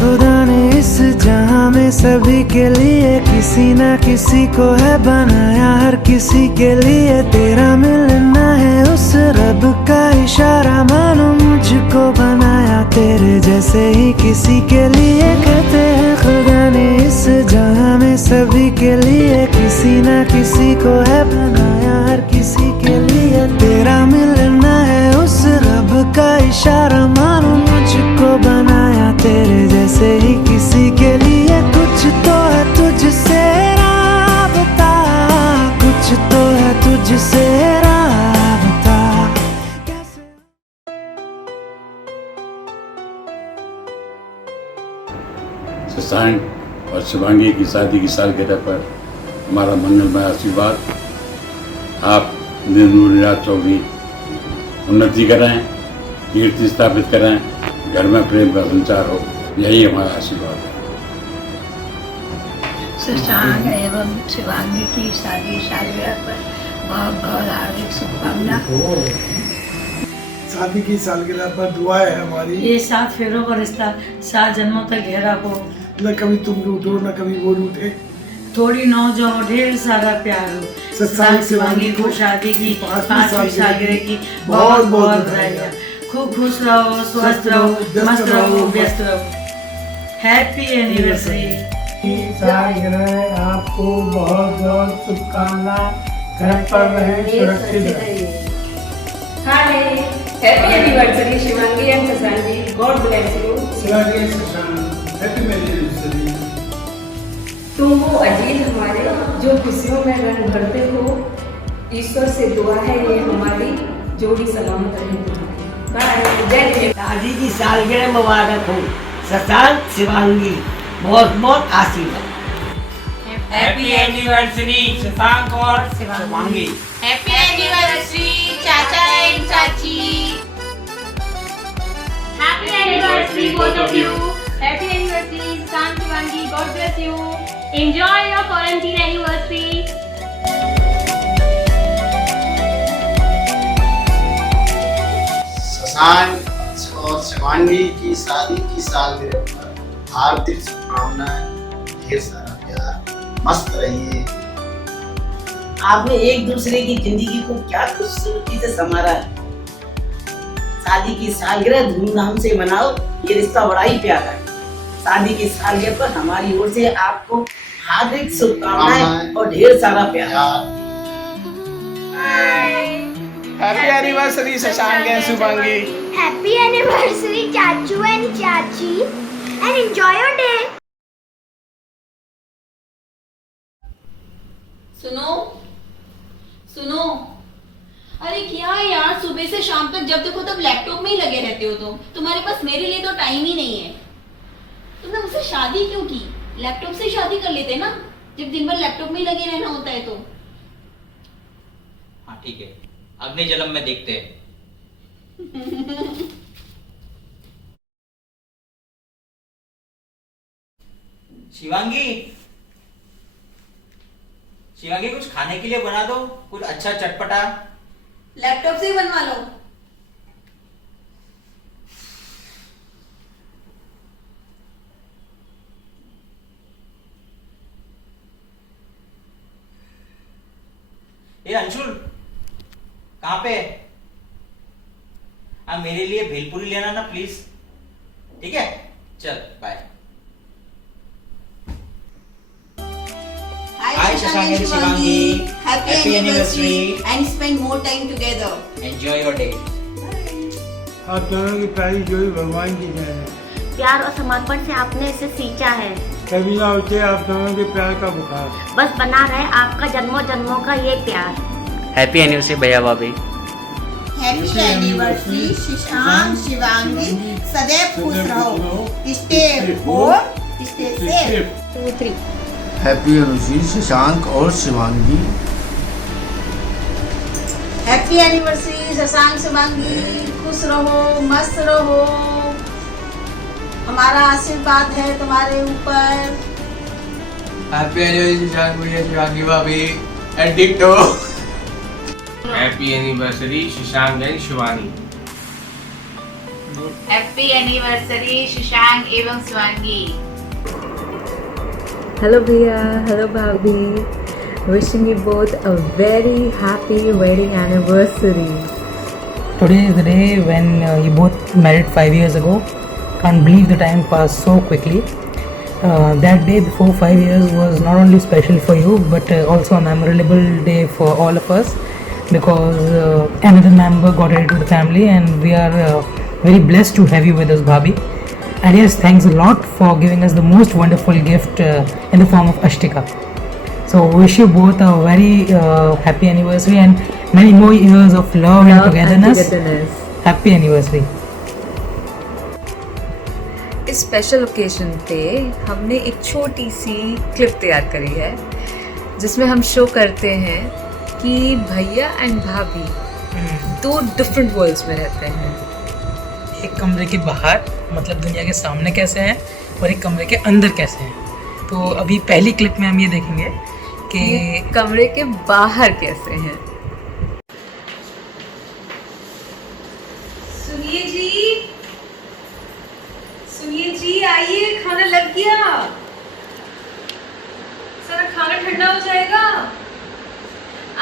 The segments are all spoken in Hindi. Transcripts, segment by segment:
खुदा ने इस जहां में सभी के लिए किसी ना किसी को है बनाया, हर किसी के लिए तेरा मिलना है उस रब का इशारा, मानो मुझको बनाया तेरे जैसे ही किसी के लिए। कहते हैं खुदा ने इस जहां में सभी के लिए किसी ना किसी को है बनाया, हर किसी के लिए तेरा मिलना है उस रब का इशारा, मानो मुझको बनाया तेरे जैसे ही किसी के लिए। कुछ तो है तुझसे राबता, कुछ तो है तुझसे राबता। शशांक और शिवांगी की शादी की सालगिरह पर हमारा मंगलमय आशीर्वाद। आप निर्नूर चौधरी उन्नति कराएं, कीर्ति स्थापित कराएं, घर में प्रेम का संचार हो, यही हमारा आशीर्वाद है। शशांक एवं शिवांगी की शादी सालगिरह पर बहुत बहुत हार्दिक शुभकामना। शादी की सालगिरह पर दुआ है हमारी, ये 7 फेरों का रिश्ता 7 जन्मों तक गहरा हो, न कभी तुम रूठो न कभी वो रूठे, थोड़ी नौज हो ढेर सारा प्यार हो। शशांक शिवांगी को शादी की 5वीं सालगिरह की बहुत बहुत बधाइयाँ। खूब खुश रहो, स्वस्थ रहो, मस्त रहो, व्यस्त रहो। Happy anniversary. सालगिरह आपको बहुत बहुत शुभकामना। घर पर रहें, सुरक्षित रहें। Happy anniversary Shivangi and Shashank ji, God bless you. Shivangi Shashank, happy anniversary. तुम वो अजीज हमारे जो खुशियों में रंग भरते हो, ईश्वर से दुआ है ये हमारी जोड़ी सलामत रहे। जय। शादी की सालगिरह मुबारक हो शशांक शिवांगी, बहुत बहुत आशीर्वाद। हैप्पी एनिवर्सरी शशांक और शिवांगी। हैप्पी एनिवर्सरी चाचा एंड चाची। Happy anniversary both of you. Happy anniversary Shashank Shivangi, God bless you. Enjoy your quarantine anniversary. Shashank और शिवांगी की शादी की सालगिरह पर हार्दिक शुभकामनाएं, ढेर सारा प्यार, मस्त रहिए। आपने एक दूसरे की जिंदगी को क्या खूबसूरती से संवारा है। शादी की सालगिरह धूमधाम से मनाओ, ये रिश्ता बड़ा ही प्यारा है। शादी की सालगिरह पर हमारी ओर से आपको हार्दिक शुभकामनाएं और ढेर सारा प्यार। Happy anniversary Shashank and Shivangi. Happy anniversary चाचू एंड चाची एंड एंजॉय योर डे। सुनो सुनो, अरे क्या यार, सुबह से शाम तक जब देखो तब लैपटॉप में ही लगे रहते हो तुम। तुम्हारे पास मेरे लिए तो टाइम ही नहीं है। तुमने मुझसे शादी क्यों की? लैपटॉप से शादी कर लेते ना, जब दिन भर लैपटॉप में ही लगे रहना होता है तो। हाँ ठीक है, अगले जन्म में देखते हैं। शिवांगी, शिवांगी कुछ खाने के लिए बना दो, कुछ अच्छा चटपटा। लैपटॉप से ही बनवा लो। ये अंशुल कहाँ पे? हाँ मेरे लिए भेलपुरी लेना ना प्लीज, ठीक है? चल bye. Hi Shashank and Shivangi. Happy anniversary and spend more time together. Enjoy your day. आप दोनों की प्यारी जोड़ी भगवान की जय है। प्यार और समर्पण से आपने इसे सींचा है। कभी ना उठे आप दोनों के प्यार का बुखार, बस बना रहे आपका जन्मों जन्मों का ये प्यार। हैप्पी एनिवर्सरी भैया भाभी। हैप्पी एनिवर्सरी शशांक शिवांगी, सदैव खुश रहो, stay home, stay safe. 2 3 happy anniversary Shashank और शिवांगी। हैप्पी एनिवर्सरी शशांक शिवांगी, खुश रहो, मस्त रहो, हमारा आशीर्वाद है तुम्हारे ऊपर। हैप्पी एनिवर्सरी शशांक भैया, शिवांगी भाभी and ditto. Happy anniversary Shashank and Shivani. Happy anniversary Shashank एवं शिवांगी। हेलो भैया, हेलो भाभी, wishing you both a very happy wedding anniversary. Today is the day when you both married 5 years ago. Can't believe the time passed so quickly. That day before 5 years was not only special for you but also a memorable day for all of us, because another member got added to the family and we are very blessed to have you with us, Bhabhi. And yes, thanks a lot for giving us the most wonderful gift in the form of Ashtika. So wish you both a very happy anniversary and many more years of love and togetherness. Happy anniversary. इस स्पेशल ओकेजन पे हमने एक छोटी सी क्लिप तैयार करी है जिसमें हम शो करते हैं कि भैया एंड भाभी दो डिफरेंट वर्ल्ड्स में रहते हैं। एक कमरे के बाहर मतलब दुनिया के सामने कैसे हैं और एक कमरे के अंदर कैसे हैं। तो अभी पहली क्लिप में हम ये देखेंगे कि कमरे के बाहर कैसे हैं। सुनिए जी, आइए, खाना लग गया। सारा खाना ठंडा हो जाएगा।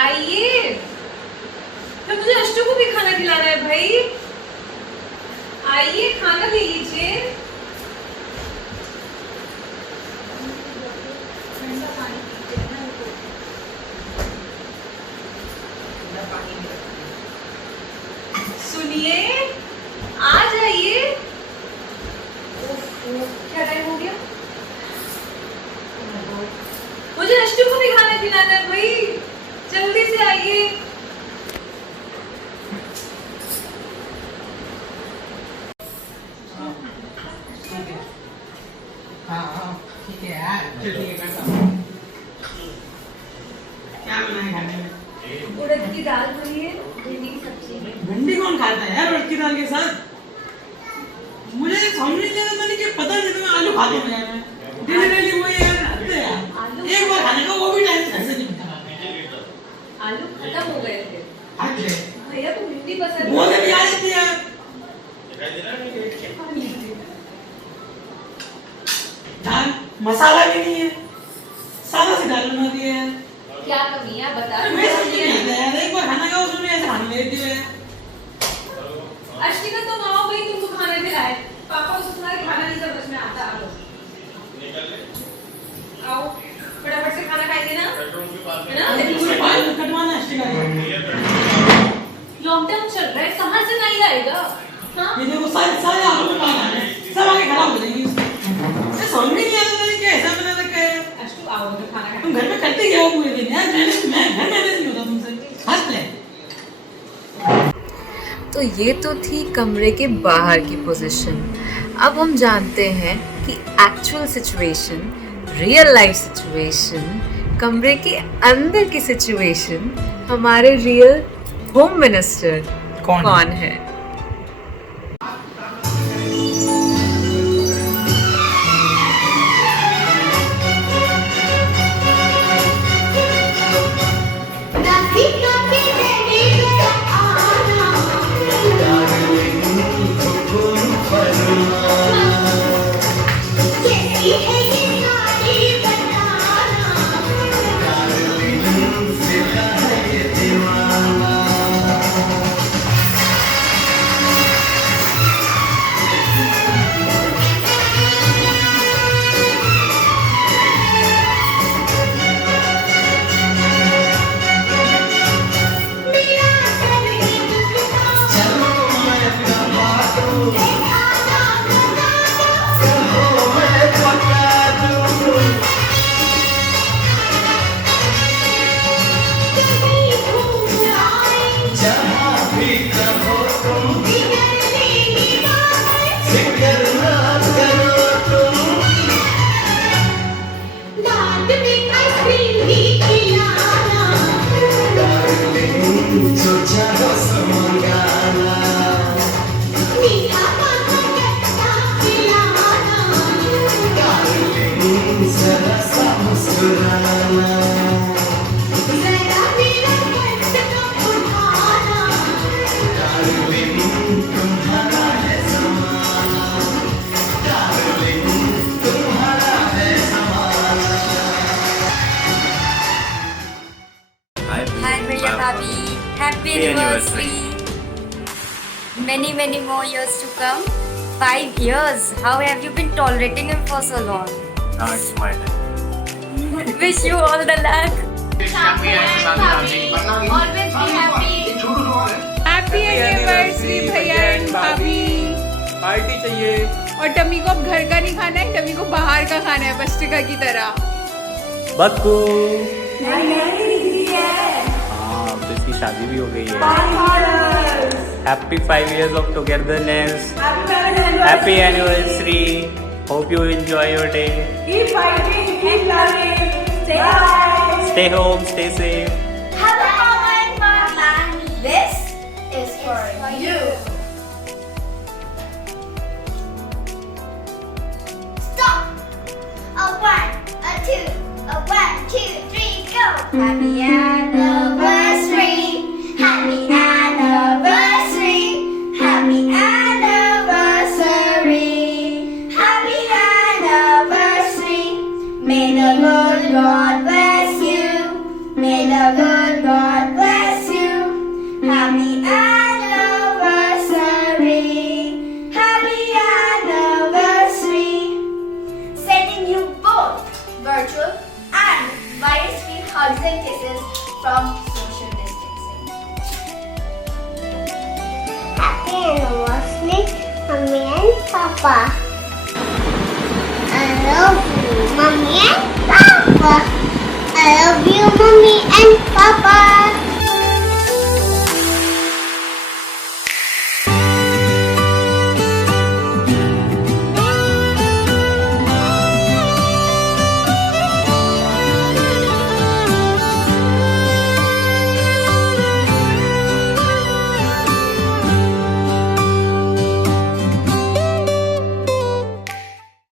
आइए, फिर मुझे अष्टू को भी खाना खिलाना है भाई। आइए, खाना ले लीजिए। सुनिए, आ जाइए। क्या टाइम हो गया? मुझे अष्टू को भी खाना खिलाना है भाई, जल्दी से आइए। ठीक है यार, चलिए करता हूँ। क्या बनाए खाने में? उड़द की दाल बनी है, भिंडी की सब्जी। भिंडी कौन खाता है यार उड़द की दाल के साथ? मुझे समझ नहीं आता, मैंने क्या पता नहीं, मैं आलू खाता हूँ यार। डेली वो यार एक बार खाने का वो भी टाइम से नहीं मिलता। आलू खत्म हो गए थे। भैया को भिंडी पसंद है। बोले भी आ जाती है यार। दाल मसाला भी नहीं है, सादा सी दाल बना दी है। क्या कमी है बता। मैं समझ नहीं आता यार, एक बार खाना खाओ उसमें ऐसे खाने लेती है। अश्विका तुम आओ भाई, तुमको खाना खिलाए। पापा को तुम्हारे खाना नहीं समझ में आता। आओ फटाफट से खाना खाएंगे ना, है ना? पूरे बाल कटवाना अश्विका। लॉकडाउन चल रहा है, कहाँ से नहीं आएगा? हाँ? ये देखो सारे आलू में पानी है, सब आगे खराब हो जाएंगे। ये समझ नहीं आता कि कैसा बना रखा है। अश्विक आओ तो खाना खा। तुम घर में करते क्या हो पूरे दिन यार? मैं घर में नहीं होता तुमसे, हंस ले। तो ये तो थी कमरे के बाहर की पोजीशन। अब हम जानते हैं कि actual situation, real life situation, कमरे के अंदर की सिचुएशन हमारे रियल होम मिनिस्टर कौन है। anniversary. Many more years to come. 5 years. How have you been tolerating him for so long? Now it's my time. Wish you all the luck. Always be happy. Happy anniversary भैया एंड भाभी। पार्टी चाहिए। और टमी को अब घर का नहीं खाना है, टमी को बाहर का खाना है बस्टिका की तरह। बक्कू। हाँ, अब तो इसकी शादी भी हो गई है। Happy 5 years of togetherness. Happy anniversary. Hope you enjoy your day. Keep fighting, keep loving. Stay home. Stay home, stay safe. Have a moment, Mama. This is for you. Stop. A 1, a 2, a 1, 2, 3, go. Happy anniversary. Happy anniversary. Happy anniversary. Happy anniversary. May the Lord God bless you. May the Lord God bless you. Happy anniversary. Happy anniversary. Sending you both virtual and virus-free hugs and kisses from social distancing. Happy anniversary, Mommy and Papa. I love you, Mommy and Papa. I love you, Mommy and Papa.